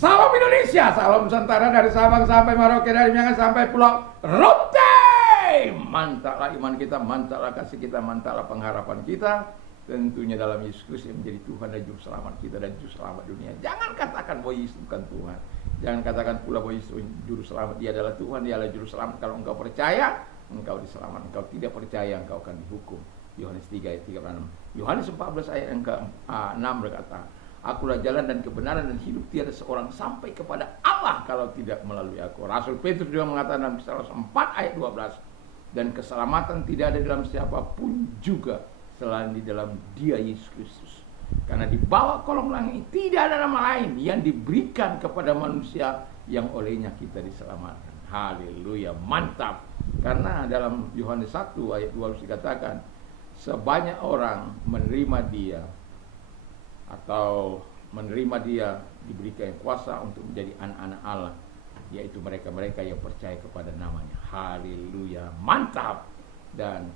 Salam Indonesia, salam Nusantara, dari Sabang sampai Merauke, dari Miangas sampai Pulau Rote. Mantaplah iman kita, mantaplah kasih kita, mantaplah pengharapan kita. Tentunya dalam Yesus Kristus yang menjadi Tuhan dan Juru Selamat kita dan Juru Selamat dunia. Jangan katakan bahwa Yesus bukan Tuhan. Jangan katakan pula bahwa Yesus Juru Selamat. Dia adalah Tuhan, dia adalah Juru Selamat. Kalau engkau percaya, engkau diselamatkan. Engkau tidak percaya, engkau akan dihukum. Yohanes 3 ayat 36. Yohanes 14 ayat yang ke-6 berkata, Akulah jalan dan kebenaran dan hidup, tiada seorang sampai kepada Allah kalau tidak melalui aku. Rasul Petrus juga mengatakan dalam Kisah Rasul 4 ayat 12, dan keselamatan tidak ada dalam siapapun juga selain di dalam Dia Yesus Kristus. Karena di bawah kolong langit tidak ada nama lain yang diberikan kepada manusia yang olehnya kita diselamatkan. Haleluya, mantap. Karena dalam Yohanes 1 ayat 12 dikatakan, sebanyak orang menerima Dia atau menerima Dia diberikan kuasa untuk menjadi anak-anak Allah, yaitu mereka-mereka yang percaya kepada namanya. Haleluya, mantap. Dan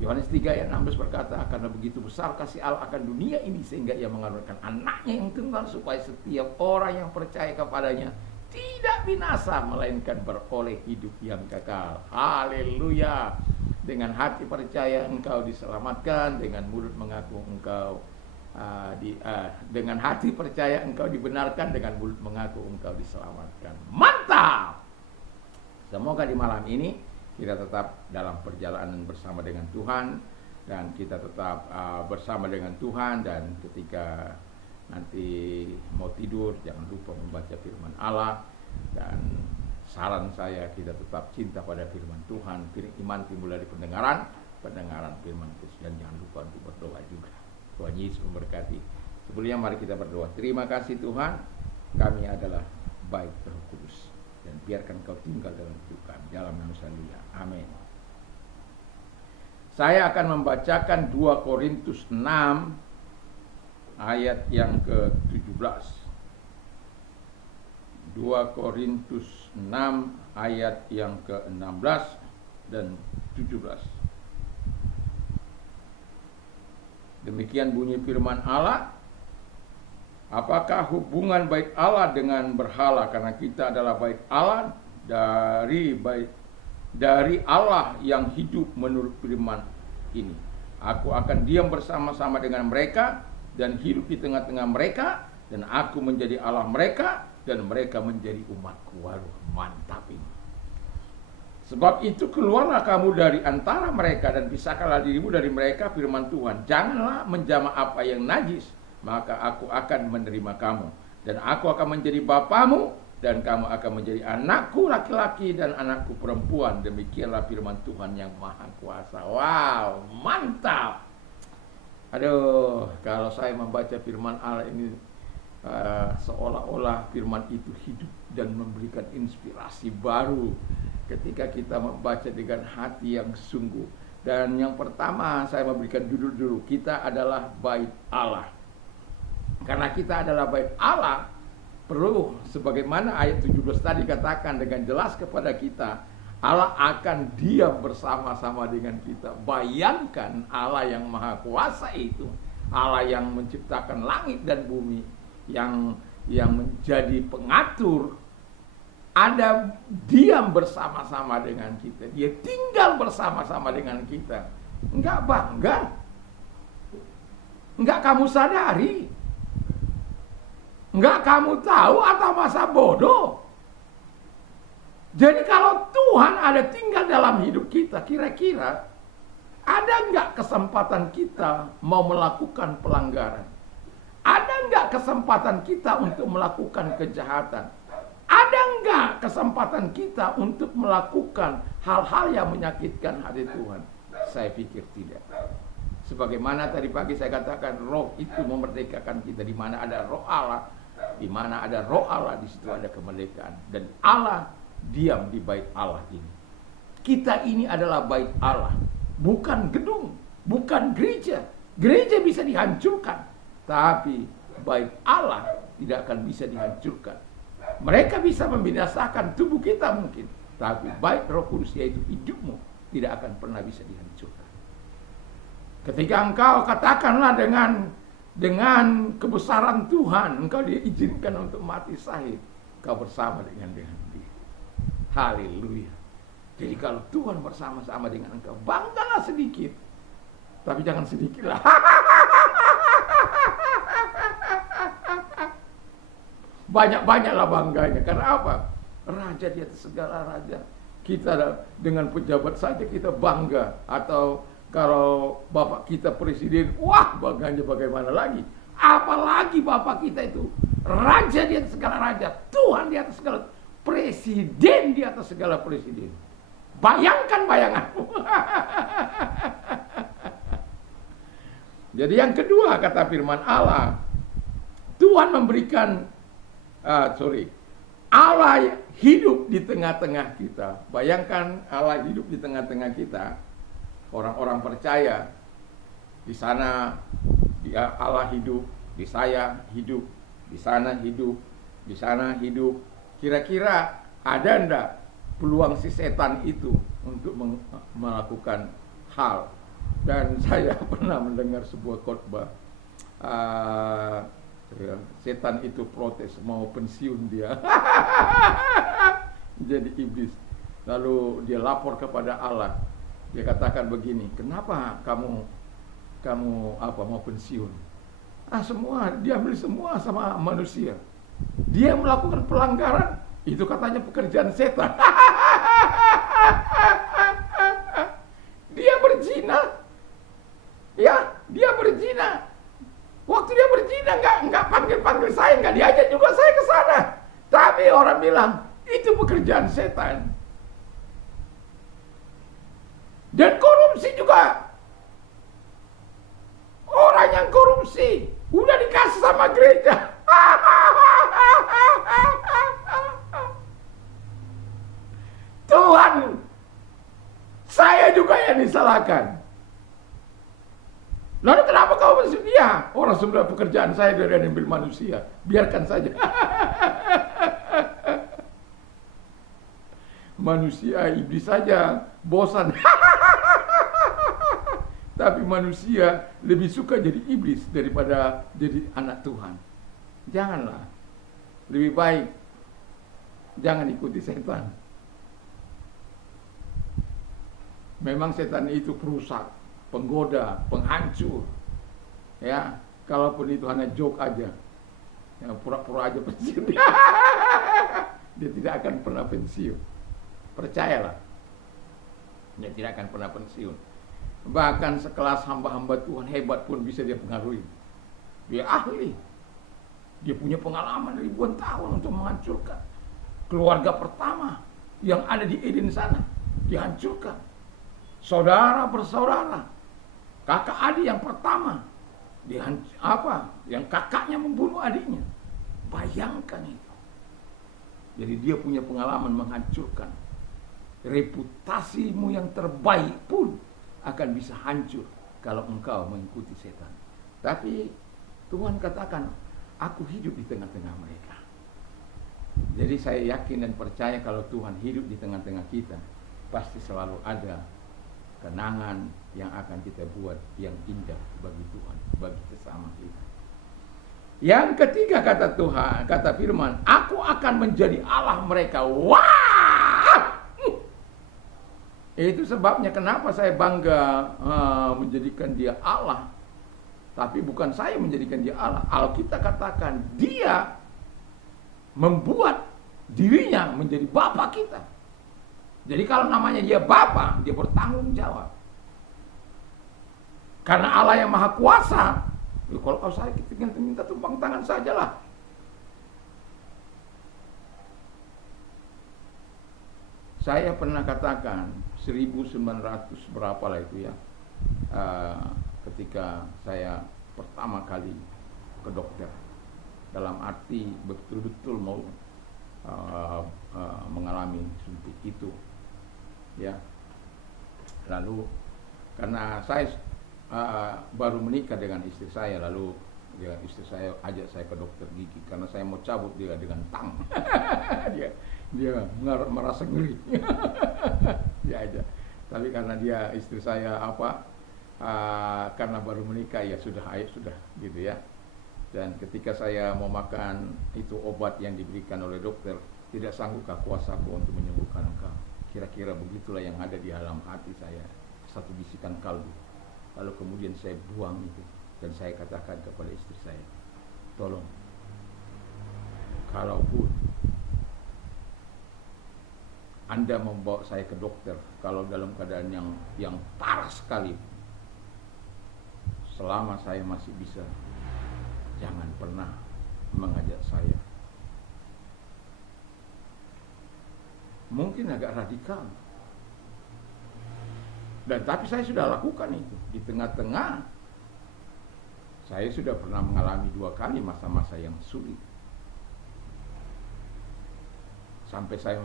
Yohanes 3 ayat 16 berkata, karena begitu besar kasih Allah akan dunia ini sehingga Ia mengaruniakan anaknya yang tunggal supaya setiap orang yang percaya kepadanya tidak binasa melainkan beroleh hidup yang kekal. Haleluya. Dengan hati percaya engkau diselamatkan, dengan mulut mengaku engkau dengan hati percaya engkau dibenarkan, dengan mulut mengaku engkau diselamatkan. Mantap. Semoga di malam ini kita tetap dalam perjalanan bersama dengan Tuhan, dan kita tetap bersama dengan Tuhan. Dan ketika nanti mau tidur, jangan lupa membaca firman Allah. Dan saran saya, kita tetap cinta pada firman Tuhan. Iman timbul dari pendengaran firman Kristus. Dan jangan lupa untuk berdoa juga. Tuhan Yesus memberkati. Sebelumnya mari kita berdoa. Terima kasih Tuhan, kami adalah baik Roh Kudus, dan biarkan Kau tinggal dalam hidup kami. Dalam nama Haleluya. Amin. Saya akan membacakan 2 Korintus 6 ayat yang ke-17. 2 Korintus 6 ayat yang ke-16 dan 17. Demikian bunyi firman Allah. Apakah hubungan baik Allah dengan berhala? Karena kita adalah baik Allah dari Allah yang hidup menurut firman ini. Aku akan diam bersama-sama dengan mereka dan hidup di tengah-tengah mereka, dan aku menjadi Allah mereka dan mereka menjadi umatku. Waduh, mantap ini. Sebab itu keluarlah kamu dari antara mereka dan pisahkanlah dirimu dari mereka, firman Tuhan. Janganlah menjamah apa yang najis, maka aku akan menerima kamu, dan aku akan menjadi bapamu, dan kamu akan menjadi anakku laki-laki dan anakku perempuan. Demikianlah firman Tuhan yang Maha Kuasa. Wow, mantap. Aduh, kalau saya membaca firman Allah ini seolah-olah firman itu hidup dan memberikan inspirasi baru ketika kita membaca dengan hati yang sungguh. Dan yang pertama saya memberikan judul dulu, kita adalah bait Allah. Karena kita adalah bait Allah, perlu sebagaimana ayat 17 tadi katakan dengan jelas kepada kita, Allah akan diam bersama-sama dengan kita. Bayangkan Allah yang Maha Kuasa itu, Allah yang menciptakan langit dan bumi, yang menjadi pengatur, ada diam bersama-sama dengan kita. Dia tinggal bersama-sama dengan kita. Enggak bangga? Enggak kamu sadari? Enggak kamu tahu atau masa bodoh? Jadi kalau Tuhan ada tinggal dalam hidup kita, kira-kira ada enggak kesempatan kita mau melakukan pelanggaran? Ada enggak kesempatan kita untuk melakukan kejahatan? Ada enggak kesempatan kita untuk melakukan hal-hal yang menyakitkan hati Tuhan? Saya pikir tidak. Sebagaimana tadi pagi saya katakan, roh itu memerdekakan kita. Di mana ada roh Allah, di mana ada roh Allah, di situ ada kemerdekaan. Dan Allah diam di bait Allah ini. Kita ini adalah bait Allah, bukan gedung, bukan gereja. Gereja bisa dihancurkan, tapi bait Allah tidak akan bisa dihancurkan. Mereka bisa membinasakan tubuh kita mungkin, tapi bait Roh Kudus, yaitu hidupmu, tidak akan pernah bisa dihancurkan. Ketika engkau katakanlah dengan dengan kebesaran Tuhan, engkau diizinkan untuk mati syahid, kau bersama dengan dia. Haleluya. Jadi kalau Tuhan bersama-sama dengan engkau, banggalah sedikit. Tapi jangan sedikit lah. Banyak-banyaklah bangganya. Karena apa? Raja di atas segala raja. Kita dengan pejabat saja kita bangga. Atau kalau bapak kita presiden, wah bangganya bagaimana lagi. Apalagi bapak kita itu raja di atas segala raja, Tuhan di atas segala, presiden di atas segala presiden. Bayangkan bayanganmu. Jadi yang kedua kata firman Allah, Tuhan memberikan Allah hidup di tengah-tengah kita. Bayangkan Allah hidup di tengah-tengah kita. Orang-orang percaya di sana dia Allah hidup, di saya hidup, di sana hidup, di sana hidup. Kira-kira ada enggak peluang si setan itu untuk melakukan hal? Dan saya pernah mendengar sebuah khotbah, setan itu protes mau pensiun dia. Jadi iblis. Lalu dia lapor kepada Allah. Dia katakan begini, kenapa kamu mau pensiun? Semua diambil semua sama manusia. Dia melakukan pelanggaran, itu katanya pekerjaan setan. Dia berzina. Ya, dia berzina. Waktu dia berzina enggak panggil saya, enggak diajak juga saya ke sana. Tapi orang bilang, itu pekerjaan setan. Dan korupsi juga. Orang yang korupsi udah dikasih sama gereja. Tuhan, saya juga yang disalahkan. Lalu kenapa kau bersedia? Orang sebelah pekerjaan saya dari ambil manusia. Biarkan saja. Manusia, iblis saja bosan. Tapi manusia lebih suka jadi iblis daripada jadi anak Tuhan. Janganlah. Lebih baik jangan ikuti setan. Memang setan itu perusak, penggoda, penghancur. Ya, kalaupun itu hanya joke aja. Ya, pura-pura aja pensiun. Dia tidak akan pernah pensiun. Percayalah. Dia tidak akan pernah pensiun. Bahkan sekelas hamba-hamba Tuhan hebat pun bisa dia pengaruhi. Dia ahli. Dia punya pengalaman ribuan tahun untuk menghancurkan. Keluarga pertama yang ada di Eden sana dihancurkan. Saudara bersaudara. Kakak adik yang pertama yang kakaknya membunuh adiknya. Bayangkan itu. Jadi dia punya pengalaman menghancurkan. Reputasimu yang terbaik pun akan bisa hancur kalau engkau mengikuti setan. Tapi Tuhan katakan, aku hidup di tengah-tengah mereka. Jadi saya yakin dan percaya kalau Tuhan hidup di tengah-tengah kita, pasti selalu ada kenangan yang akan kita buat yang indah bagi Tuhan, bagi sesama kita. Yang ketiga kata Tuhan, kata firman, aku akan menjadi Allah mereka. Wah! Itu sebabnya kenapa saya bangga menjadikan dia Allah. Tapi bukan saya menjadikan dia Allah. Alkitab katakan dia membuat dirinya menjadi Bapa kita. Jadi kalau namanya dia Bapa, dia bertanggung jawab. Karena Allah yang Maha Kuasa. Kalau kau saya kita minta tumpang tangan sajalah. Saya pernah katakan 1900 berapa lah itu ya, ketika saya pertama kali ke dokter, dalam arti betul-betul mau mengalami suntik itu, ya. Lalu karena saya baru menikah dengan istri saya, lalu ya, istri saya ajak saya ke dokter gigi karena saya mau cabut dia dengan tang. dia merasa ngeri. Dia aja. Tapi karena dia istri saya karena baru menikah ya sudah, ayo sudah gitu ya. Dan ketika saya mau makan itu obat yang diberikan oleh dokter, tidak sanggupkah kuasaku untuk menyembuhkan engkau? Kira-kira begitulah yang ada di dalam hati saya, satu bisikan kalbu. Lalu kemudian saya buang itu dan saya katakan kepada istri saya, tolong, kalaupun Anda membawa saya ke dokter, kalau dalam keadaan yang parah sekali, selama saya masih bisa, jangan pernah mengajak saya. Mungkin agak radikal, dan tapi saya sudah lakukan itu. Di tengah-tengah saya sudah pernah mengalami 2 kali masa-masa yang sulit, sampai saya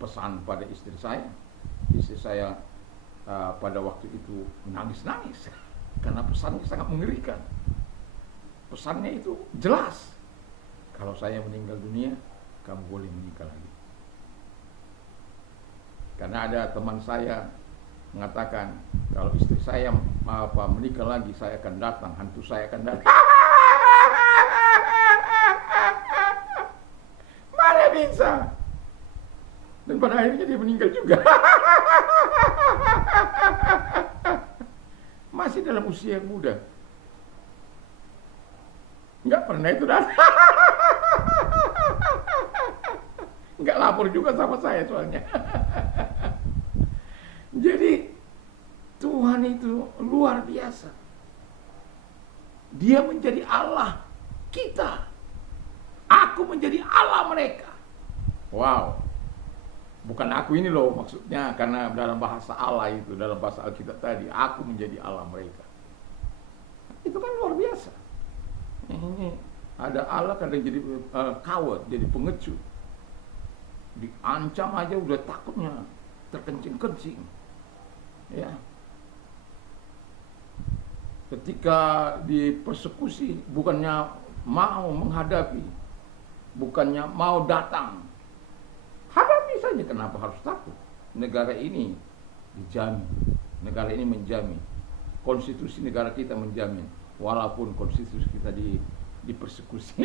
pesan pada istri saya. Istri saya pada waktu itu nangis-nangis karena pesannya sangat mengerikan. Pesannya itu jelas, kalau saya meninggal dunia, kamu boleh menikah lagi. Karena ada teman saya mengatakan, kalau istri saya menikah lagi, saya akan datang, hantu saya akan datang. Mana bisa? Dan pada akhirnya dia meninggal juga. Masih dalam usia yang muda. Enggak pernah itu datang. Enggak lapor juga sama saya soalnya. Jadi Tuhan itu luar biasa. Dia menjadi Allah kita. Aku menjadi Allah mereka. Wow. Bukan aku ini loh maksudnya, karena dalam bahasa Allah itu, dalam bahasa Alkitab tadi, aku menjadi Allah mereka. Itu kan luar biasa. Ini ada Allah kadang jadi coward, jadi pengecut. Diancam aja udah takutnya terkencing-kencing. Ya. Ketika dipersekusi, bukannya mau menghadapi, bukannya mau datang, hadapi saja. Kenapa harus takut? Negara ini dijamin, negara ini menjamin, konstitusi negara kita menjamin, walaupun konstitusi kita dipersekusi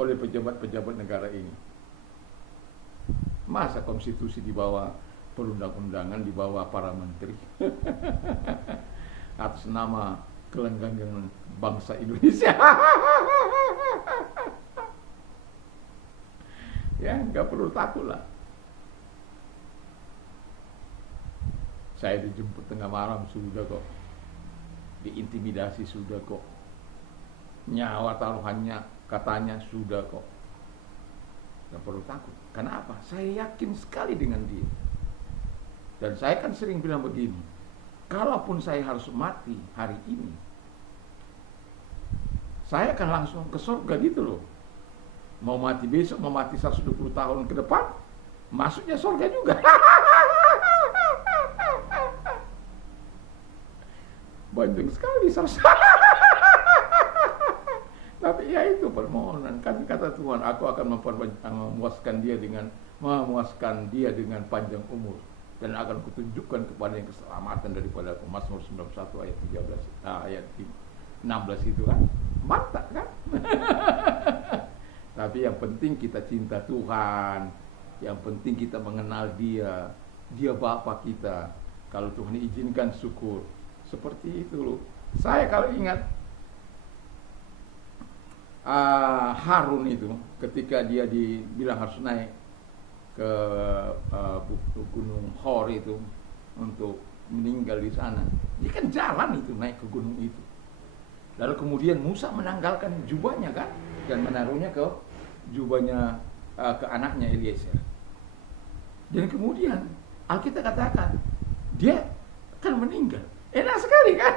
oleh pejabat-pejabat negara ini. Masa konstitusi di bawah perundang-undangan, di bawah para menteri atas nama kelanggengan bangsa Indonesia. Ya, nggak perlu takut lah. Saya dijemput tengah malam sudah kok, diintimidasi sudah kok, nyawa taruhannya katanya sudah kok. Nggak perlu takut. Karena apa? Saya yakin sekali dengan dia. Dan saya kan sering bilang begini, kalaupun saya harus mati hari ini, saya akan langsung ke surga gitu loh. Mau mati besok, mau mati 120 tahun ke depan, masuknya surga juga. Banyak sekali Tapi ya itu permohonan, kan kata Tuhan, aku akan memuaskan dia dengan panjang umur, dan akan kutunjukkan kepada yang keselamatan daripada aku. Mazmur 91 ayat 13, ayat 16 itu kan mantap kan. Tapi yang penting kita cinta Tuhan, yang penting kita mengenal dia Bapa kita. Kalau Tuhan izinkan, syukur. Seperti itu loh. Saya kalau ingat Harun itu, ketika dia dibilang harus naik ke Gunung Hor itu untuk meninggal di sana, dia kan jalan itu naik ke gunung itu. Lalu kemudian Musa menanggalkan jubahnya kan, dan menaruhnya ke jubahnya ke anaknya Eliezer. Dan kemudian Alkitab katakan dia kan meninggal. Enak sekali kan?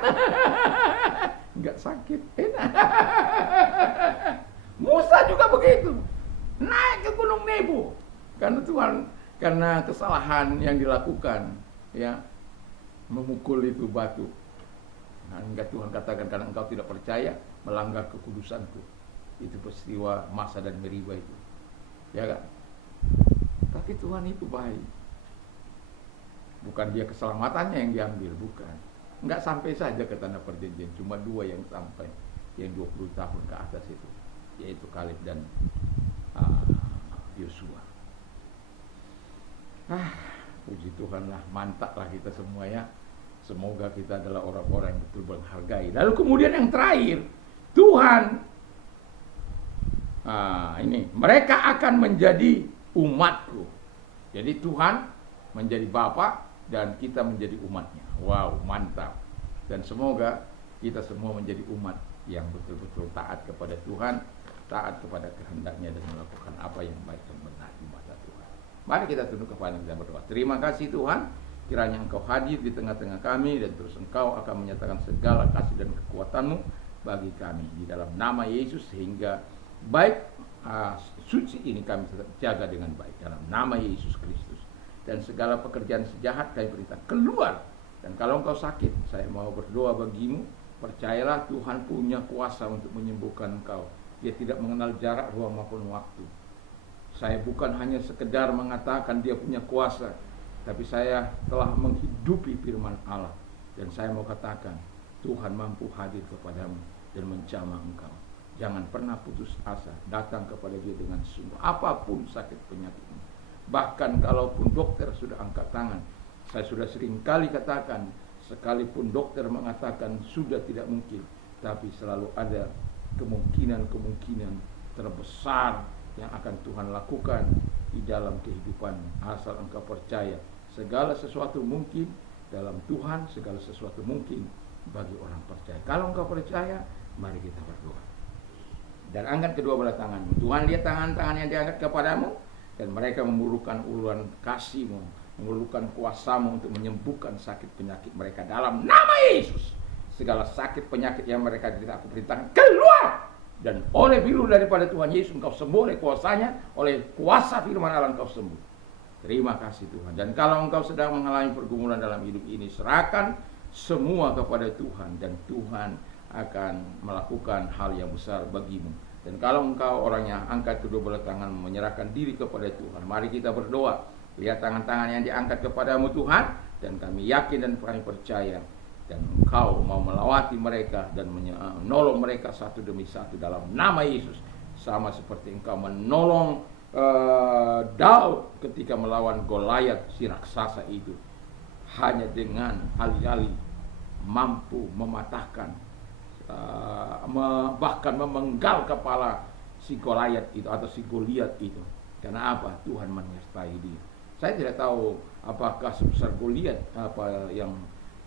Enggak sakit, enak. Musa juga begitu, naik ke Gunung Nebo. Karena Tuhan, karena kesalahan yang dilakukan, ya, memukul itu batu. Nah, enggak, Tuhan katakan, karena engkau tidak percaya, melanggar kekudusanku. Itu peristiwa Masa dan Meriba itu, ya kan? Tapi Tuhan itu baik. Bukan dia keselamatannya yang diambil, bukan. Enggak sampai saja ke tanah perjanjian, cuma 2 yang sampai, yang 20 tahun ke atas itu, yaitu Kaleb dan Yosua. Puji Tuhan lah, mantap lah kita semua ya. Semoga kita adalah orang-orang yang betul menghargai. Lalu kemudian yang terakhir, Tuhan, ini, mereka akan menjadi umatku. Jadi Tuhan menjadi Bapa dan kita menjadi umatnya. Wow, mantap. Dan semoga kita semua menjadi umat yang betul-betul taat kepada Tuhan, taat kepada kehendaknya, dan melakukan apa yang baik dan benar di mata Tuhan. Mari kita tunduk kepala kita berdoa. Terima kasih Tuhan, kiranya Engkau hadir di tengah-tengah kami, dan terus Engkau akan menyatakan segala kasih dan kekuatan-Mu bagi kami di dalam nama Yesus, sehingga baik suci ini kami tetap jaga dengan baik dalam nama Yesus Kristus. Dan segala pekerjaan sejahat kami perintah keluar. Dan kalau engkau sakit, saya mau berdoa bagimu, percayalah Tuhan punya kuasa untuk menyembuhkan engkau. Dia tidak mengenal jarak, ruang maupun waktu. Saya bukan hanya sekedar mengatakan dia punya kuasa, tapi saya telah menghidupi firman Allah. Dan saya mau katakan, Tuhan mampu hadir kepadamu dan menjamah engkau. Jangan pernah putus asa, datang kepada dia dengan sungguh, apapun sakit penyakitmu. Bahkan kalaupun dokter sudah angkat tangan, saya sudah sering kali katakan, sekalipun dokter mengatakan sudah tidak mungkin, tapi selalu ada kemungkinan-kemungkinan terbesar yang akan Tuhan lakukan di dalam kehidupan. Asal engkau percaya, segala sesuatu mungkin dalam Tuhan, segala sesuatu mungkin bagi orang percaya. Kalau engkau percaya, mari kita berdoa. Dan angkat kedua belah tanganmu. Tuhan lihat tangan-tangan yang diangkat kepadamu, dan mereka memerlukan uluran kasih-Mu, memerlukan kuasa-Mu untuk menyembuhkan sakit penyakit mereka dalam nama Yesus. Segala sakit penyakit yang mereka derita, aku perintahkan keluar. Dan oleh biru daripada Tuhan Yesus, engkau sembuh oleh kuasanya, oleh kuasa firman Allah engkau sembuh. Terima kasih Tuhan. Dan kalau engkau sedang mengalami pergumulan dalam hidup ini, serahkan semua kepada Tuhan, dan Tuhan akan melakukan hal yang besar bagimu. Dan kalau engkau orangnya angkat kedua belah tangan, menyerahkan diri kepada Tuhan, mari kita berdoa. Lihat tangan-tangan yang diangkat kepadamu Tuhan, dan kami yakin dan kami percaya, dan engkau mau melawati mereka dan menolong mereka satu demi satu dalam nama Yesus. Sama seperti engkau menolong Daud ketika melawan Goliat si raksasa itu, hanya dengan alih-alih mampu mematahkan, bahkan memenggal kepala si Goliat itu atau si Goliat itu. Karena apa? Tuhan menyertai dia. Saya tidak tahu apakah sebesar Goliat apa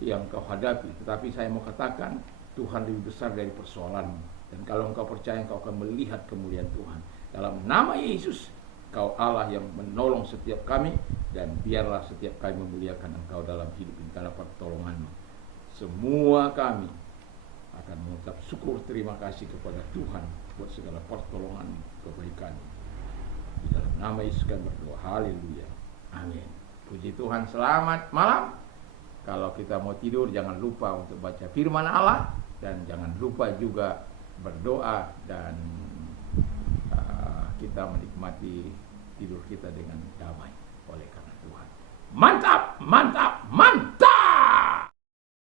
yang kau hadapi, tetapi saya mau katakan Tuhan lebih besar dari persoalanmu. Dan kalau engkau percaya, engkau akan melihat kemuliaan Tuhan. Dalam nama Yesus, Kau Allah yang menolong setiap kami, dan biarlah setiap kami memuliakan Engkau dalam hidup ini karena pertolongan-Mu. Semua kami akan mengucap syukur terima kasih kepada Tuhan buat segala pertolongan kebaikan. Di dalam nama Yesus kami berdoa. Haleluya. Amin. Puji Tuhan. Selamat malam. Kalau kita mau tidur, jangan lupa untuk baca firman Allah, dan jangan lupa juga berdoa, dan kita menikmati tidur kita dengan damai oleh karena Tuhan. Mantap, mantap, mantap.